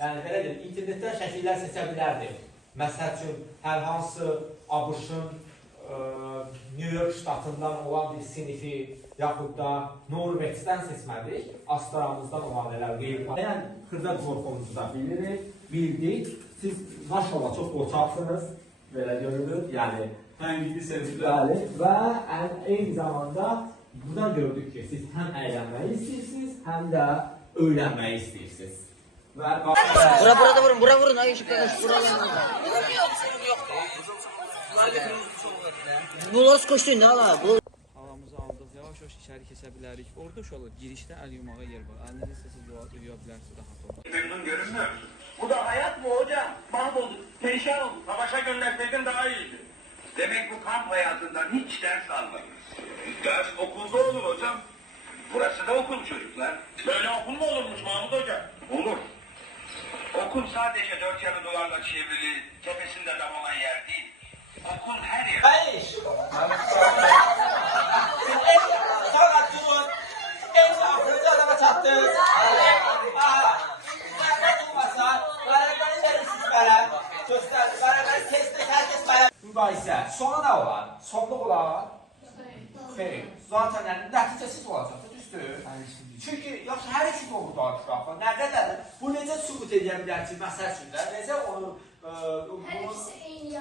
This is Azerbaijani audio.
yəni belə deyim, internetdən şəkillər seçə bilərdik. Məsəl üçün, hər hansı ABŞ-ın New York ştatından olan bir sinifi, yaxud da Norveçdən seçmədik, Astaramızdan olan elə qeyri-qanuni. Yəni, xırda qorxumuzu da bildik. Siz maşallah çox qoçaqsınız, belə görülür. Yəni, Həqiqi sevgiler. və eyni zamanda buradan gördük ki, siz həm əylənməyi istəyirsiniz, həm də öyrənməyi istəyirsiniz. Bura da vurun, bura vurun. Ay ışık kardeş, buralar vurun. Bunlar koştun ne ala? Halamızı aldıq, yavaş-yavaş içəri keçə bilərik. Orada uşaqlar girişdə əl yumağa yer var. Əlinizi istəsiz yuya bilərsiniz rahat olun. Memnun görünmüyor musun? Bu da hayat mı hocam? Mahvolduk, perişan olduk. Savaşa gönderseydin daha iyiydi. Demek bu kamp hayatından hiç ders almadınız. Ders okulda olur hocam. Burası da okul çocuklar. Böyle okul mu olurmuş Mahmut Hoca? Olur. Okul sadece dört yanı duvarla çevrili, tepesinde dam olan yer değil. Okul her yer. Hayır! Sonra durun, en ahırıncı adama çatdınız. Zəhmət olmasa, qararları verirsiniz mənə. Göstər, qararları tezdir, herkes mənə. Mübahisə, sona nə olar? Sonluq olar? Xeyr, zaten nəticəsiz olacaq, düzdür? Çünki yaxşı, hər iki doğru danışıraq. Nə qədər, bu necə sübut edə bilər ki, məsəl üçün də, necə onu... Hər ikisi eyni